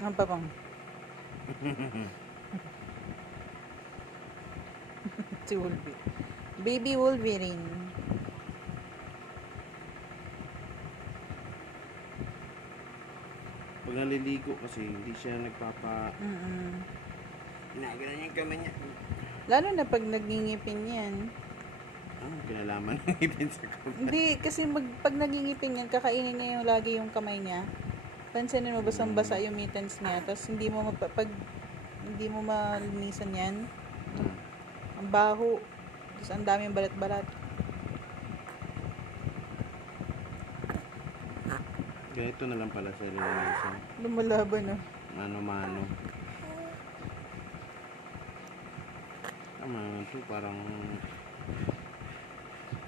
Ang papang. Si Wolverine. Baby Wolverine. Pag naliligo kasi, hindi siya nagpapa... Mm-mm. Ginagano niya yung kamay niya. Lalo na pag nagingipin yan. Kinalaman ng ipin sa kamay. Hindi, kasi pag nagingipin yan, kakainin niya yung lagi yung kamay niya. Pansinin mo, basang-basa yung mittens niya. Tapos hindi mo malinisan yan. Ang baho. Tapos ang daming balat-balat. Ganito na lang pala sa lilinisan. Lumalaban, oh. Mano-mano. Tama naman ito, parang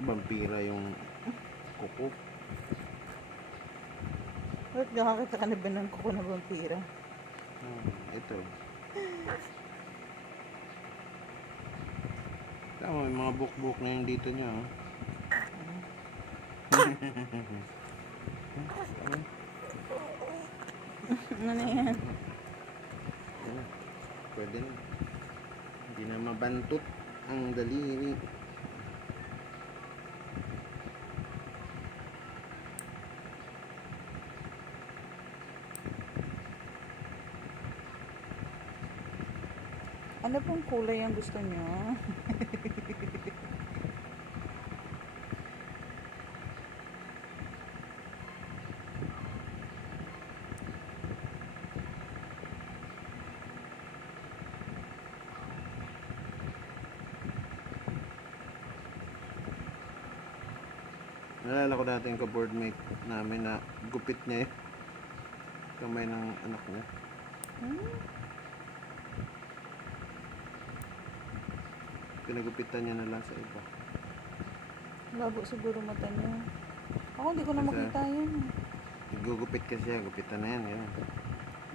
vampira yung kuko. Ba't nakakita ka na ba ng kuko na vampira? Ito. Tama, yung mga buk-buk na yung dito niya. Ano yan? Pwede na. Hindi na mabantot ang daliri. Ano pong kulay ang gusto nyo? Nalala ko dati yung ka-boardmate namin na gupit niya yung kamay ng anak niya. Pinagupitan niya na lang sa iba. Labo siguro mata niya. Ako hindi ko na makita yan. Gugupit ka siya, gupitan na yan.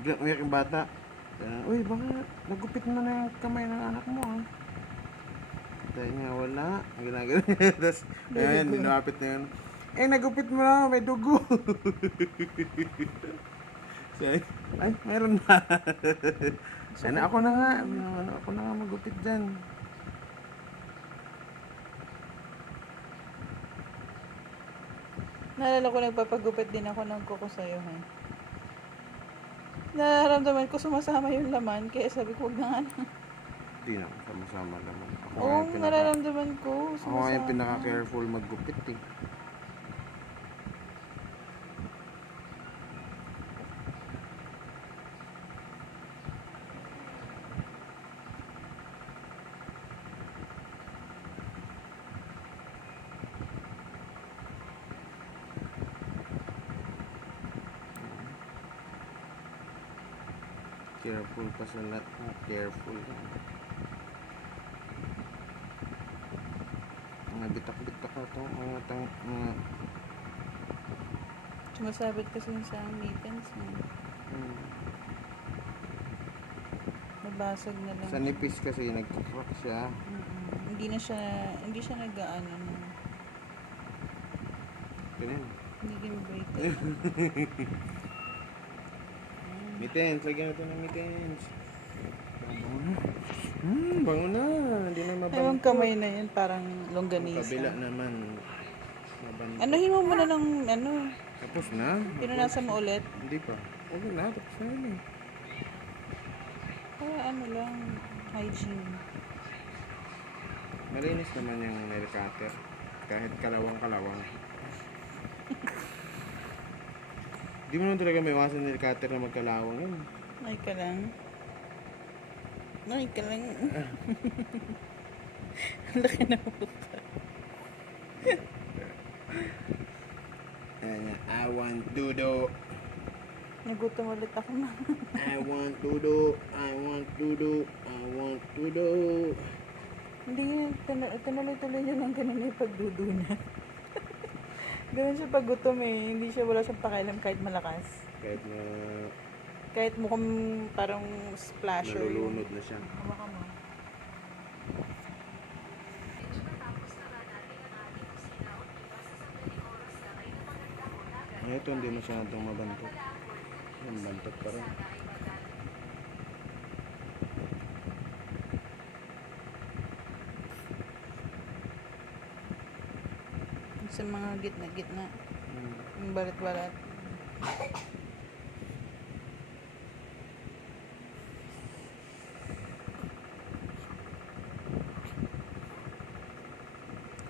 Bigla umiyak yung bata. Uy, baka nagupit mo na yung kamay ng anak mo, ha? Dahil niya, wala. Ginagano niya. Tapos, ayun, dinapit na yun. Nagupit mo na, may dugo. Siya, ay, meron na. Ako na nga. Ako na nga magupit dyan. Naalala ko, nagpapagupit din ako ng kuko sa'yo, ha? Nararamdaman ko sumasama yung laman, kaya sabi ko, huwag na nga lang. Hindi na, sama-sama naman. Oo, nararamdaman ko, Ako nga yung pinaka-careful maggupit, eh. Careful pa sa lahat. Careful. Mga bitak-bitak na ito. Mga Sumasabit kasi yung sa mittens mo. Nabasag na lang. Sa nipis kasi nagkakrak siya. Hindi siya nag-ano. Ganyan. Hindi ginabreak. Mittens, lagyan natin ng mittens. Bango na. Bango na. Hindi na mabango. Ewan kamay na yan, parang Ang longganisa. kabila naman. Mabango. Anuhin mo muna ng Tapos na. pinunasan mo ulit. Hindi pa. Okay na. Tapos na yun, eh. Para lang, hygiene. Malinis naman yung nail cutter. Kahit kalawang-kalawang. Di mo naman talaga may iwasan nail cutter na magkalawang yun. Ay ka lang. Ay ka lang. Ang laki na mukha. I want Dudo. Nagutom ulit ako na. I want Dudo. I want Dudo. I want Dudo. Hindi yan. Tinuloy-tuloy niya lang ganun yung pagdudo niya. Ganun siya pag gutom eh. Hindi siya, wala siyang pakialam kahit malakas. Kahit na Kahit mukhang parang splasher. nalulunod na siya. Hawakan mo. Ito hindi masyadong mabantot. Yan, bantot pa rin. sa mga gitna-gitna. Hmm. Yung balat-balat.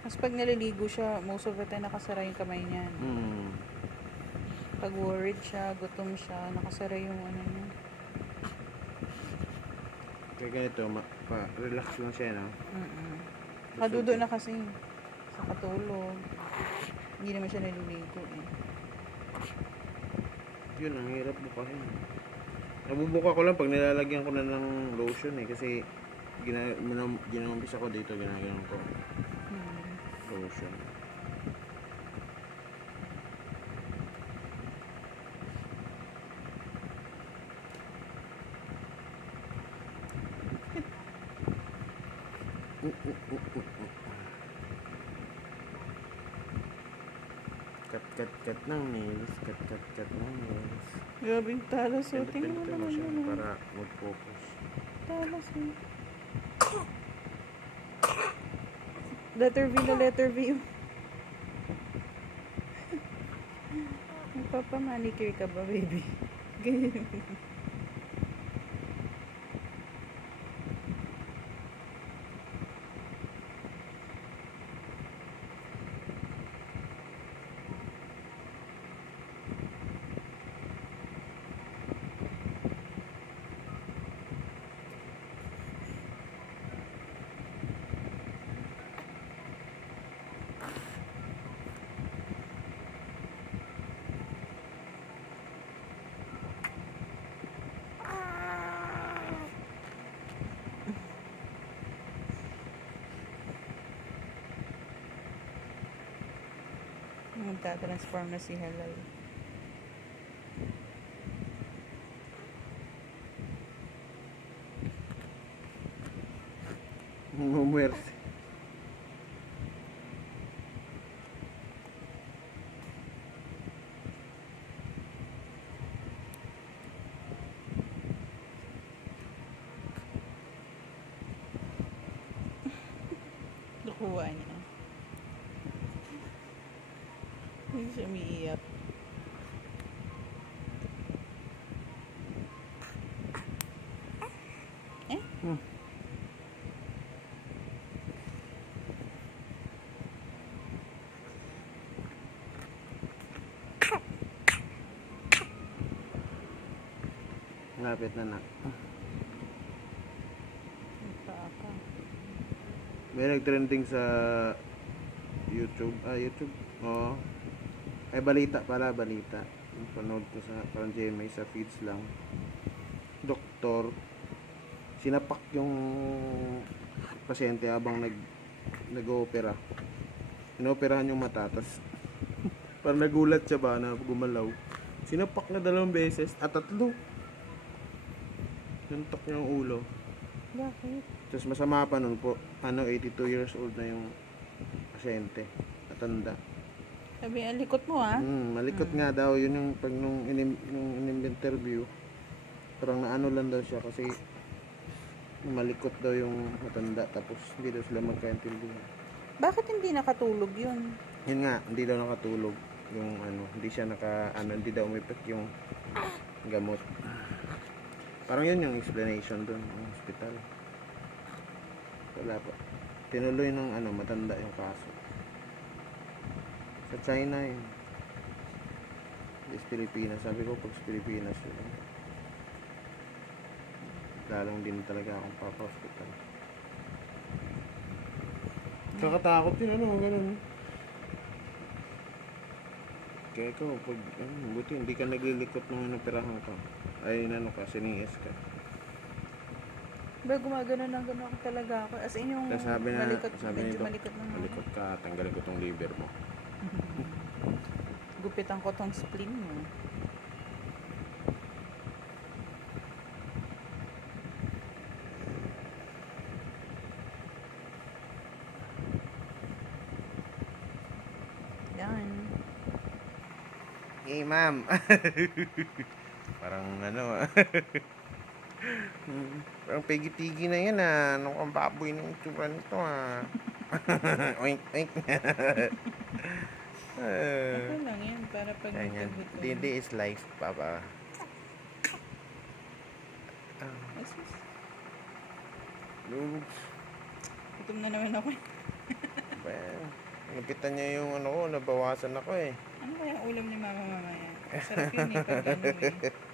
Tapos pag naliligo siya, most of the time nakasara yung kamay niya. Hmm. Pag worried siya, gutom siya, nakasara yung ano niya. Kaya ganito, relax lang siya, no? Kadudo na kasi. Sa katulog. Hindi naman siya naliligo eh. Yun, ang hirap bukahin. Nabubuka ko lang pag nilalagyan ko na ng lotion eh. Kasi ginaumpisa ko dito, ginaganon ko. Lotion. Kat ng nails, kat ng nails. Grabing talas. So, tingnan mo Ganito naman siya yun. para mag-focus. Talas eh. Letter V na letter V. Magpapamanicure ka ba, baby? Ganyan. Magta-transform na si Halal. Mumuwerte. Nakuha niya. Hindi siya umiiyak. Lapit na na. Nagpaka. May nag-trending sa YouTube. YouTube. Oo. Ay, balita pala, balita. Yung panood ko sa, parang GMA sa feeds lang. Doktor, sinapak yung pasyente habang nag-oopera. Inoperahan yung mata, tapos parang nagulat siya ba na gumalaw. Sinapak na 2 beses, at 3. Nantok niya yung ulo. Bakit? Tapos masama pa nun po, 82 years old na yung pasyente. Matanda. Sabi, ang likot mo ah. Malikot nga daw, yun yung pag nung interview, parang naano lang daw siya kasi malikot daw yung matanda, tapos hindi daw sila magkaintindihan. Bakit hindi nakatulog yun? Yun nga, hindi daw nakatulog yung hindi siya hindi daw umipik yung gamot. Parang yun yung explanation doon ng hospital. Wala pa. Tinuloy ng matanda yung kaso. Sa China yun. Sa Pilipinas. Sabi ko pag sa Pilipinas yun. Lalong din talaga akong papa-hospital. Kakatakot yun, ganun. Kaya ikaw, pag, buti hindi ka naglilikot ng inoperahan ka. Ay, siniyes ka. Ba, gumagano na gano'n ako talaga ako. As in yung Sabi malikot, nito, medyo malikot na malikot ka, tanggalin ko tong liver mo. Gupitan ko tong spleen mo. Yan. Hey, ma'am. Parang parang pigi-pigi na yan Ano kang baboy ng itsura nito Oink, oink. Okay lang yan, para pag Ganyan. nagkagutom. Didi is life, papa. Asus, Oops. gutom na naman ako. Napitan niya yung ano ko, nabawasan ako eh. Ano kaya ulam ni mama mamaya? Sarap yun eh, pag ano eh.